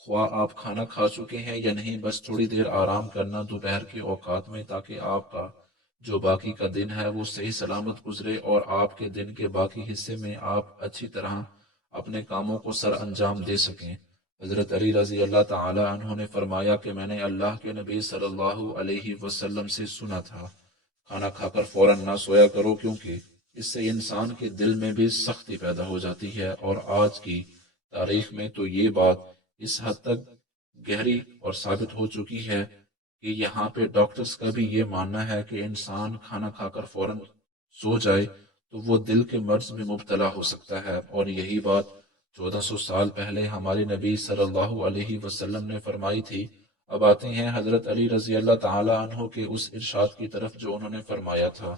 خواہ آپ کھانا کھا چکے ہیں یا نہیں، بس تھوڑی دیر آرام کرنا دوپہر کے اوقات میں، تاکہ آپ کا جو باقی کا دن ہے وہ صحیح سلامت گزرے اور آپ کے دن کے باقی حصے میں آپ اچھی طرح اپنے کاموں کو سر انجام دے سکیں۔ حضرت علی رضی اللہ تعالی عنہ نے فرمایا کہ میں نے اللہ کے نبی صلی اللہ علیہ وسلم سے سنا تھا، کھانا کھا کر فوراً نہ سویا کرو، کیونکہ اس سے انسان کے دل میں بھی سختی پیدا ہو جاتی ہے۔ اور آج کی تاریخ میں تو یہ بات اس حد تک گہری اور ثابت ہو چکی ہے کہ یہاں پہ ڈاکٹرز کا بھی یہ ماننا ہے کہ انسان کھانا کھا کر فوراً سو جائے تو وہ دل کے مرض میں مبتلا ہو سکتا ہے۔ اور یہی بات 1400 سال پہلے ہمارے نبی صلی اللہ علیہ وسلم نے فرمائی تھی۔ اب آتے ہیں حضرت علی رضی اللہ تعالی عنہ کے اس ارشاد کی طرف جو انہوں نے فرمایا تھا۔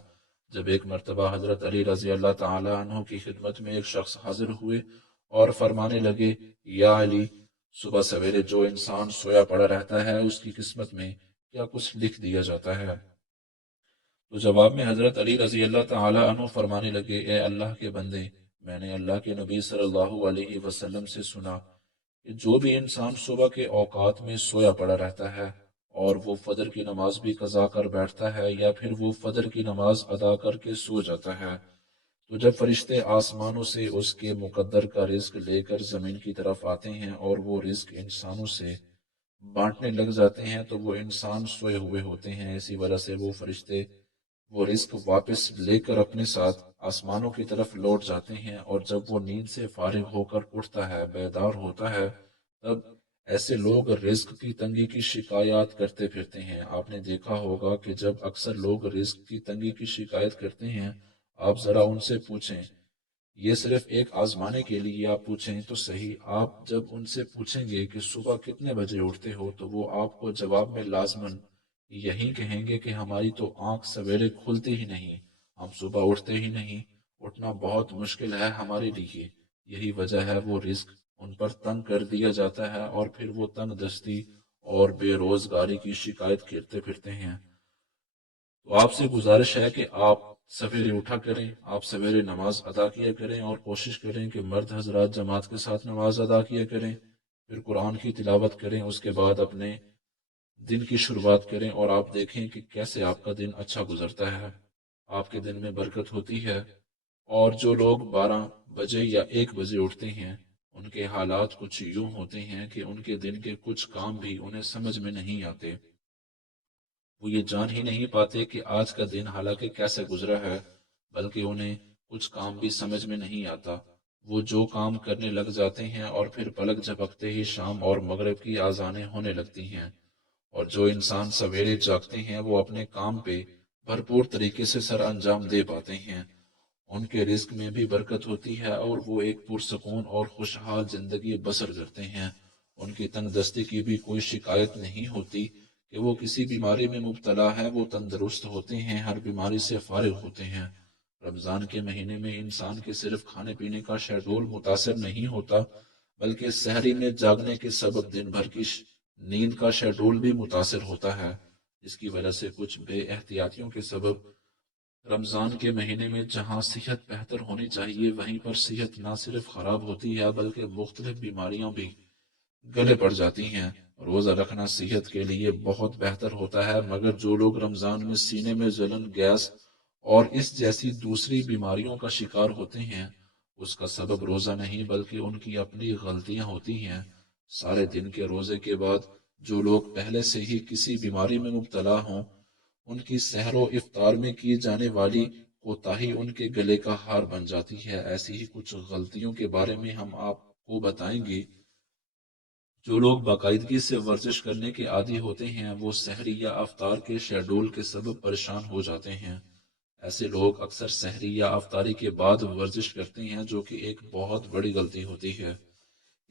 جب ایک مرتبہ حضرت علی رضی اللہ تعالی عنہ کی خدمت میں ایک شخص حاضر ہوئے اور فرمانے لگے، یا علی، صبح سویرے جو انسان سویا پڑا رہتا ہے اس کی قسمت میں کیا کچھ لکھ دیا جاتا ہے؟ تو جواب میں حضرت علی رضی اللہ تعالی عنہ فرمانے لگے، اے اللہ کے بندے، میں نے اللہ کے نبی صلی اللہ علیہ وسلم سے سنا کہ جو بھی انسان صبح کے اوقات میں سویا پڑا رہتا ہے اور وہ فجر کی نماز بھی قضا کر بیٹھتا ہے یا پھر وہ فجر کی نماز ادا کر کے سو جاتا ہے، تو جب فرشتے آسمانوں سے اس کے مقدر کا رزق لے کر زمین کی طرف آتے ہیں اور وہ رزق انسانوں سے بانٹنے لگ جاتے ہیں تو وہ انسان سوئے ہوئے ہوتے ہیں۔ اسی وجہ سے وہ فرشتے وہ رزق واپس لے کر اپنے ساتھ آسمانوں کی طرف لوٹ جاتے ہیں، اور جب وہ نیند سے فارغ ہو کر اٹھتا ہے، بیدار ہوتا ہے، تب ایسے لوگ رزق کی تنگی کی شکایات کرتے پھرتے ہیں۔ آپ نے دیکھا ہوگا کہ جب اکثر لوگ رزق کی تنگی کی شکایت کرتے ہیں، آپ ذرا ان سے پوچھیں، یہ صرف ایک آزمانے کے لیے آپ پوچھیں تو صحیح، آپ جب ان سے پوچھیں گے کہ صبح کتنے بجے اٹھتے ہو تو وہ آپ کو جواب میں لازماً یہی کہیں گے کہ ہماری تو آنکھ سویرے کھلتی ہی نہیں، ہم صبح اٹھتے ہی نہیں، اٹھنا بہت مشکل ہے ہمارے لیے۔ یہی وجہ ہے وہ رزق ان پر تنگ کر دیا جاتا ہے اور پھر وہ تنگ دستی اور بے روزگاری کی شکایت کرتے پھرتے ہیں۔ تو آپ سے گزارش ہے کہ آپ سویرے اٹھا کریں، آپ سویرے نماز ادا کیا کریں اور کوشش کریں کہ مرد حضرات جماعت کے ساتھ نماز ادا کیا کریں، پھر قرآن کی تلاوت کریں، اس کے بعد اپنے دن کی شروعات کریں اور آپ دیکھیں کہ کیسے آپ کا دن اچھا گزرتا ہے، آپ کے دن میں برکت ہوتی ہے۔ اور جو لوگ 12 بجے یا 1 بجے اٹھتے ہیں، ان کے حالات کچھ یوں ہوتے ہیں کہ ان کے دن کے کچھ کام بھی انہیں سمجھ میں نہیں آتے، وہ یہ جان ہی نہیں پاتے کہ آج کا دن حالانکہ کیسے گزرا ہے، بلکہ انہیں کچھ کام بھی سمجھ میں نہیں آتا۔ وہ جو کام کرنے لگ جاتے ہیں اور پھر پلک جھپکتے ہی شام اور مغرب کی آذانیں ہونے لگتی ہیں۔ اور جو انسان سویرے جاگتے ہیں وہ اپنے کام پہ بھرپور طریقے سے سر انجام دے پاتے ہیں، ان کے رزق میں بھی برکت ہوتی ہے اور وہ ایک پرسکون اور خوشحال زندگی بسر کرتے ہیں۔ ان کی تنگ دستی کی بھی کوئی شکایت نہیں ہوتی کہ وہ کسی بیماری میں مبتلا ہے، وہ تندرست ہوتے ہیں، ہر بیماری سے فارغ ہوتے ہیں۔ رمضان کے مہینے میں انسان کے صرف کھانے پینے کا شیڈول متاثر نہیں ہوتا، بلکہ سحری میں جاگنے کے سبب دن بھر کی نیند کا شیڈول بھی متاثر ہوتا ہے، جس کی وجہ سے کچھ بے احتیاطیوں کے سبب رمضان کے مہینے میں جہاں صحت بہتر ہونی چاہیے وہیں پر صحت نہ صرف خراب ہوتی ہے بلکہ مختلف بیماریاں بھی گلے پڑ جاتی ہیں۔ روزہ رکھنا صحت کے لیے بہت بہتر ہوتا ہے، مگر جو لوگ رمضان میں سینے میں جلن، گیس اور اس جیسی دوسری بیماریوں کا شکار ہوتے ہیں، اس کا سبب روزہ نہیں بلکہ ان کی اپنی غلطیاں ہوتی ہیں۔ سارے دن کے روزے کے بعد جو لوگ پہلے سے ہی کسی بیماری میں مبتلا ہوں، ان کی سحر و افطار میں کی جانے والی کوتاہی ان کے گلے کا ہار بن جاتی ہے۔ ایسی ہی کچھ غلطیوں کے بارے میں ہم آپ کو بتائیں گے۔ جو لوگ باقاعدگی سے ورزش کرنے کے عادی ہوتے ہیں وہ سحری یا افطار کے شیڈول کے سبب پریشان ہو جاتے ہیں۔ ایسے لوگ اکثر سحری یا افطاری کے بعد ورزش کرتے ہیں، جو کہ ایک بہت بڑی غلطی ہوتی ہے۔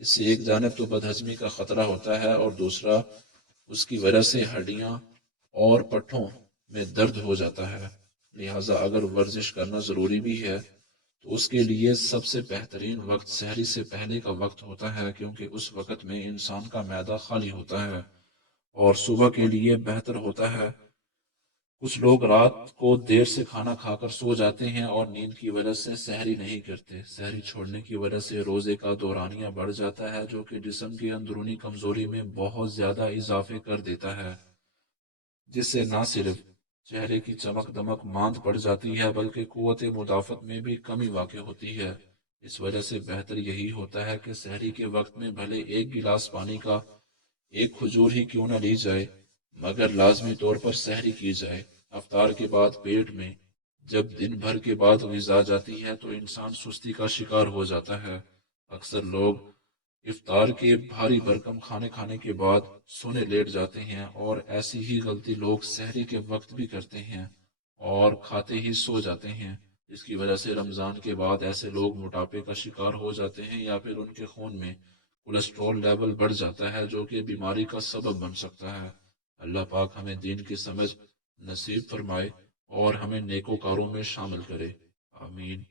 اس سے ایک جانب تو بدہضمی کا خطرہ ہوتا ہے اور دوسرا اس کی وجہ سے ہڈیاں اور پٹھوں میں درد ہو جاتا ہے۔ لہٰذا اگر ورزش کرنا ضروری بھی ہے تو اس کے لیے سب سے بہترین وقت سحری سے پہلے کا وقت ہوتا ہے، کیونکہ اس وقت میں انسان کا معدہ خالی ہوتا ہے اور صبح کے لیے بہتر ہوتا ہے کچھ لوگ رات کو دیر سے کھانا کھا کر سو جاتے ہیں اور نیند کی وجہ سے سحری نہیں کرتے۔ سحری چھوڑنے کی وجہ سے روزے کا دورانیہ بڑھ جاتا ہے، جو کہ جسم کی اندرونی کمزوری میں بہت زیادہ اضافے کر دیتا ہے، جس سے نہ صرف چہرے کی چمک دمک ماند پڑ جاتی ہے بلکہ قوت مدافعت میں بھی کمی واقع ہوتی ہے۔ اس وجہ سے بہتر یہی ہوتا ہے کہ سحری کے وقت میں بھلے ایک گلاس پانی کا ایک کھجور ہی کیوں نہ لی جائے، مگر لازمی طور پر سحری کی جائے۔ افطار کے بعد پیٹ میں جب دن بھر کے بعد غذا جاتی ہے تو انسان سستی کا شکار ہو جاتا ہے۔ اکثر لوگ افطار کے بھاری بھرکم کھانے کھانے کے بعد سونے لیٹ جاتے ہیں، اور ایسی ہی غلطی لوگ سحری کے وقت بھی کرتے ہیں اور کھاتے ہی سو جاتے ہیں، جس کی وجہ سے رمضان کے بعد ایسے لوگ موٹاپے کا شکار ہو جاتے ہیں یا پھر ان کے خون میں کولیسٹرول لیول بڑھ جاتا ہے، جو کہ بیماری کا سبب بن سکتا ہے۔ اللہ پاک ہمیں دین کی سمجھ نصیب فرمائے اور ہمیں نیکوکاروں میں شامل کرے، آمین۔